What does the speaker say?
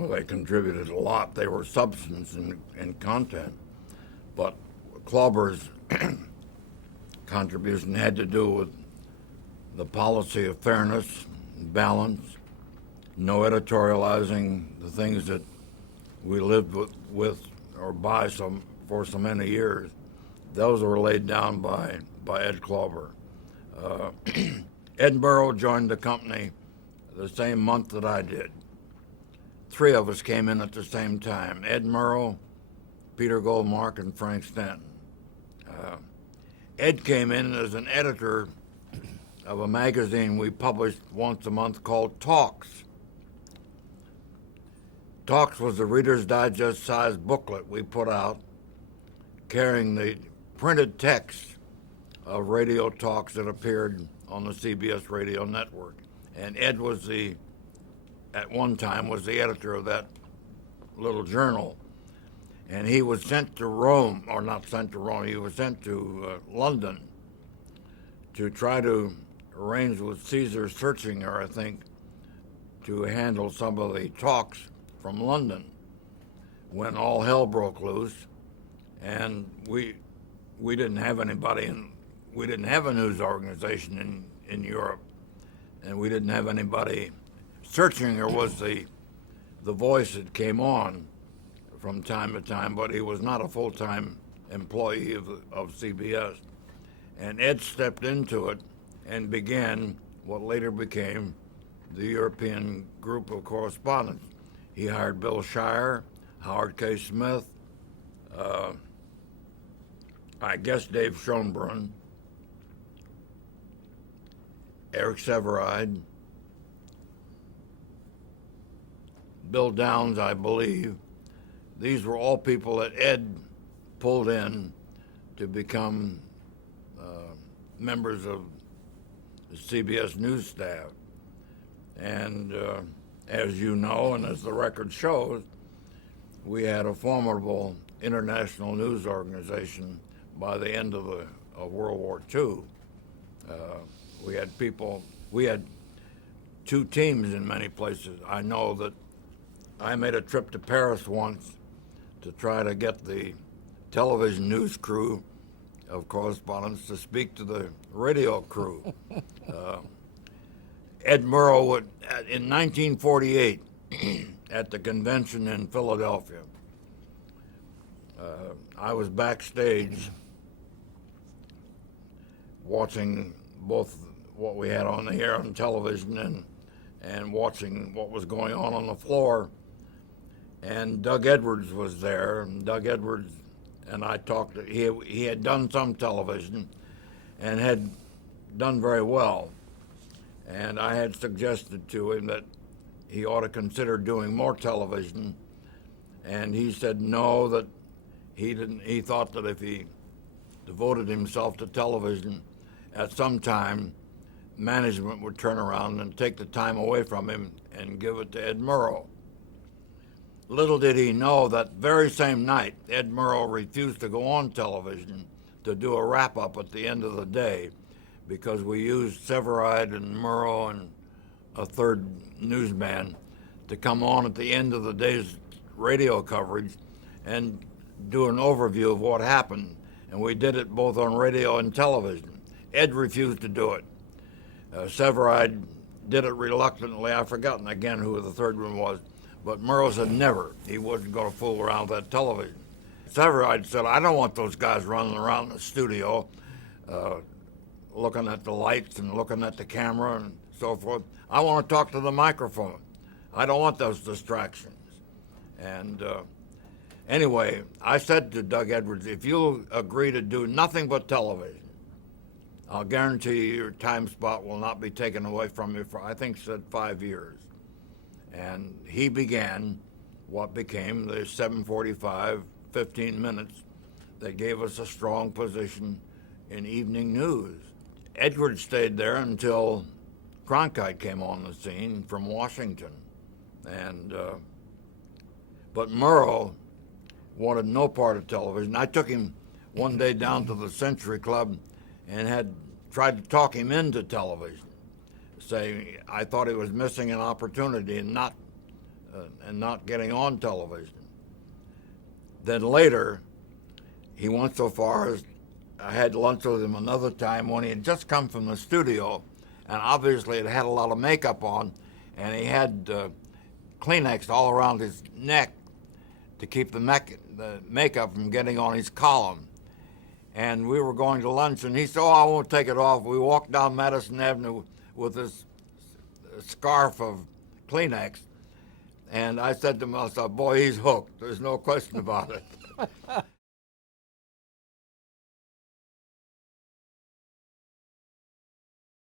Well, they contributed a lot. They were substance and content. But Klauber's contribution had to do with the policy of fairness, balance, no editorializing the things that we lived with or by for so many years. Those were laid down by Ed Klauber. Ed Murrow joined the company the same month that I did. Three of us came in at the same time: Ed Murrow, Peter Goldmark, and Frank Stanton. Ed came in as an editor of a magazine we published once a month called Talks. Talks was the Reader's Digest sized booklet we put out carrying the printed text of radio talks that appeared on the CBS radio network. And Ed was at one time was the editor of that little journal. And he was sent to Rome, or not sent to Rome, he was sent to London to try to arrange with Caesar Searchinger, I think, to handle some of the talks from London when all hell broke loose. And we didn't have anybody, we didn't have a news organization in Europe, and we didn't have anybody. Searchinger was the voice that came on from time to time, but he was not a full-time employee of CBS. And Ed stepped into it and began what later became the European Group of Correspondents. He hired Bill Shire, Howard K. Smith, I guess Dave Schoenbrunn, Eric Severeid, Bill Downs, I believe. These were all people that Ed pulled in to become members of the CBS News staff. And as you know, and as the record shows, we had a formidable international news organization by the end of World War II. We had two teams in many places. I know that I made a trip to Paris once to try to get the television news crew of correspondents to speak to the radio crew. Ed Murrow would, in 1948, at the convention in Philadelphia, I was backstage watching both what we had on the air on television and watching what was going on the floor. And Doug Edwards was there, and Doug Edwards and I talked. He had done some television and had done very well. And I had suggested to him that he ought to consider doing more television. And he said no, that he didn't. He thought that if he devoted himself to television, at some time, management would turn around and take the time away from him and give it to Ed Murrow. Little did he know that very same night, Ed Murrow refused to go on television to do a wrap-up at the end of the day because we used Severeid and Murrow and a third newsman to come on at the end of the day's radio coverage and do an overview of what happened. And we did it both on radio and television. Ed refused to do it. Severeid did it reluctantly. I've forgotten again who the third one was. But Murrow said never. He wasn't going to fool around with that television. Severeid said, I don't want those guys running around the studio looking at the lights and looking at the camera and so forth. I want to talk to the microphone. I don't want those distractions. And anyway, I said to Doug Edwards, if you'll agree to do nothing but television, I'll guarantee you your time spot will not be taken away from you for, I think, said 5 years. And he began what became the 7:45, 15 minutes that gave us a strong position in evening news. Edwards stayed there until Cronkite came on the scene from Washington. And but Murrow wanted no part of television. I took him one day down to the Century Club and had tried to talk him into television, saying I thought he was missing an opportunity in not and not getting on television. Then later, he went so far as I had lunch with him another time when he had just come from the studio, and obviously it had a lot of makeup on, and he had Kleenex all around his neck to keep the makeup from getting on his column. And we were going to lunch, and he said, "Oh, I won't take it off." We walked down Madison Avenue with this scarf of Kleenex, and I said to myself, "Boy, he's hooked. There's no question about it."